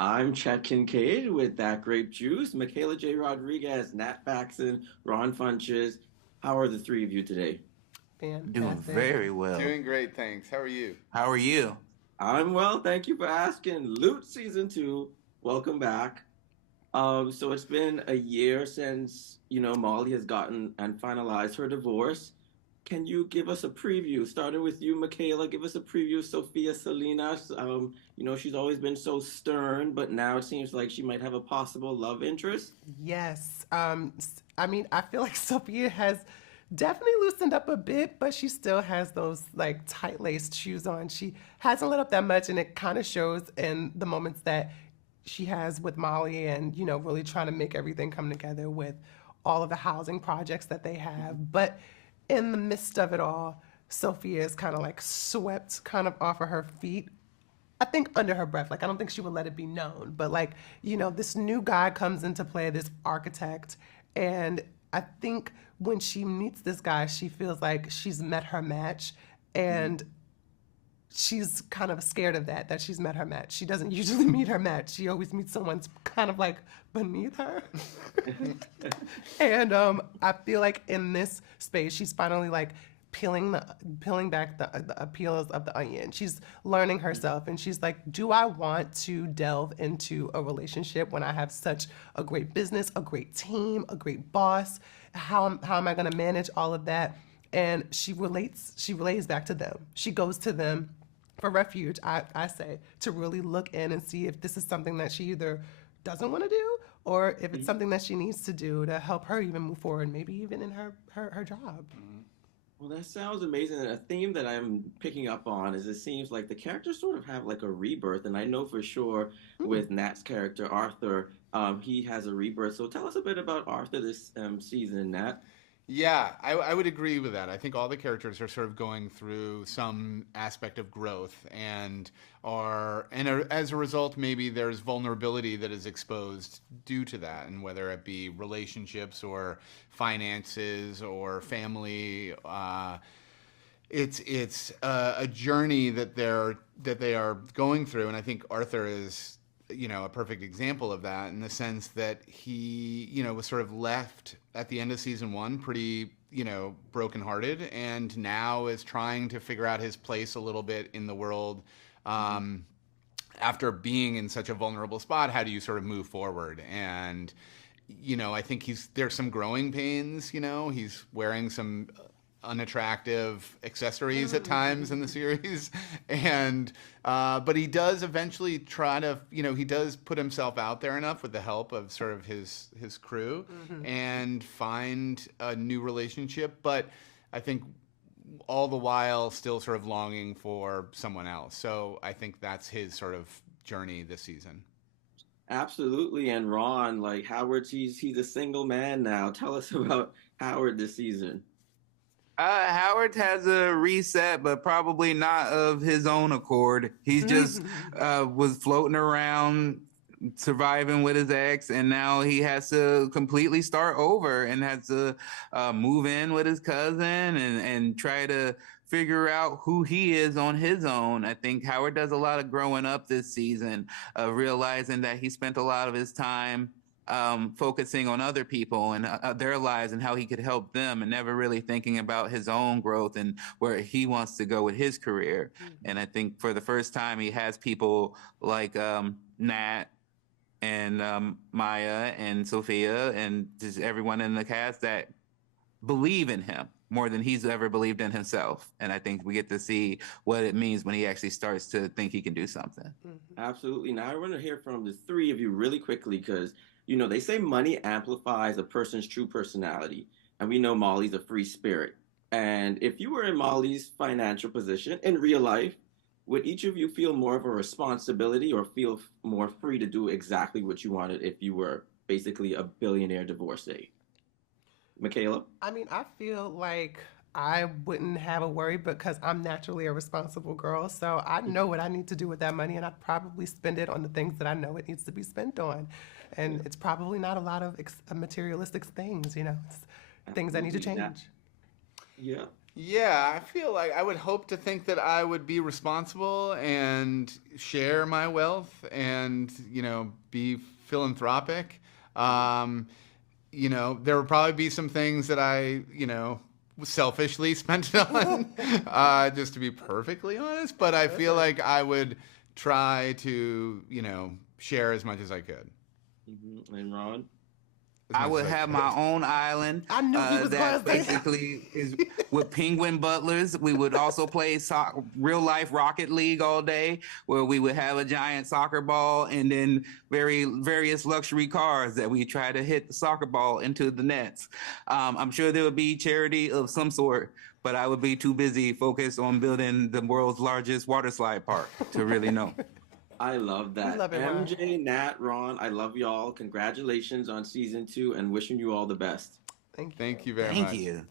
I'm Chet Kincaid with That Grape Juice, Michaela Jaé Rodriguez, Nat Faxton, Ron Funches. How are the three of you today? Doing Fantastic. very well. Doing great, thanks. How are you? How are you? I'm well, thank you for asking. Loot Season 2, welcome back. So it's been a year since, Molly has gotten and finalized her divorce. Can you give us a preview? Starting with you, Michaela, give us a preview of Sophia Salinas. She's always been so stern, but now it seems like she might have a possible love interest. Yes. I mean, I feel like Sophia has definitely loosened up a bit, but she still has those like tight laced shoes on. She hasn't let up that much, and it kind of shows in the moments that she has with Molly and, really trying to make everything come together with all of the housing projects that they have. But in the midst of it all, Sophia is kind of like swept kind of off of her feet. I think under her breath, like I don't think she would let it be known, but like, this new guy comes into play, this architect, and I think when she meets this guy, she feels like she's met her match, and she's kind of scared of that she's met her match. She doesn't usually meet her match. She always meets someone's kind of like beneath her. And I feel like in this space, she's finally like peeling back the peels of the onion. She's learning herself, and she's like, do I want to delve into a relationship when I have such a great business, a great team, a great boss? How am I going to manage all of that? And she relays back to them. She goes to them for refuge, I say, to really look in and see if this is something that she either doesn't want to do or if it's something that she needs to do to help her even move forward, maybe even in her job. Well, that sounds amazing. And a theme that I'm picking up on is it seems like the characters sort of have like a rebirth. And I know for sure with Nat's character, Arthur, he has a rebirth. So tell us a bit about Arthur this season, Nat. Yeah, I would agree with that. I think all the characters are sort of going through some aspect of growth as a result, maybe there's vulnerability that is exposed due to that, and whether it be relationships or finances or family, it's a journey that they are going through, and I think Arthur is a perfect example of that in the sense that he was sort of left at the end of season one pretty brokenhearted, and now is trying to figure out his place a little bit in the world. After being in such a vulnerable spot, how do you sort of move forward? And I think there's some growing pains. He's wearing some unattractive accessories at times in the series, and but he does eventually try to, he does put himself out there enough with the help of sort of his crew, and find a new relationship. But I think all the while still sort of longing for someone else. So I think that's his sort of journey this season. Absolutely. And Ron, like Howard, he's a single man now. Tell us about Howard this season. Howard has a reset, but probably not of his own accord. He just was floating around, surviving with his ex, and now he has to completely start over and has to move in with his cousin and try to figure out who he is on his own. I think Howard does a lot of growing up this season, realizing that he spent a lot of his time focusing on other people and their lives and how he could help them, and never really thinking about his own growth and where he wants to go with his career. And I think for the first time, he has people like Nat and Maya and Sophia and just everyone in the cast that believe in him more than he's ever believed in himself. And I think we get to see what it means when he actually starts to think he can do something. Absolutely. Now, I want to hear from the three of you really quickly because, they say money amplifies a person's true personality. And we know Molly's a free spirit. And if you were in Molly's financial position in real life, would each of you feel more of a responsibility or feel more free to do exactly what you wanted if you were basically a billionaire divorcee? Michaela? I mean, I feel like I wouldn't have a worry because I'm naturally a responsible girl. So I know what I need to do with that money, and I'd probably spend it on the things that I know it needs to be spent on. And it's probably not a lot of materialistic things, it's things that need to Absolutely. change. Yeah. Yeah, I feel like I would hope to think that I would be responsible and share my wealth and, be philanthropic. Um, there would probably be some things that I, selfishly spent it on, just to be perfectly honest. But I feel like I would try to, share as much as I could. And Ron? I would have my own island. I knew he was that going to say basically is with penguin butlers. We would also play real life Rocket League all day, where we would have a giant soccer ball and then various luxury cars that we try to hit the soccer ball into the nets. I'm sure there would be charity of some sort, but I would be too busy focused on building the world's largest water slide park to really know. I love that. We love it, Ron. MJ, Nat, Ron, I love y'all. Congratulations on season 2 and wishing you all the best. Thank you. Thank you very Thank much. you.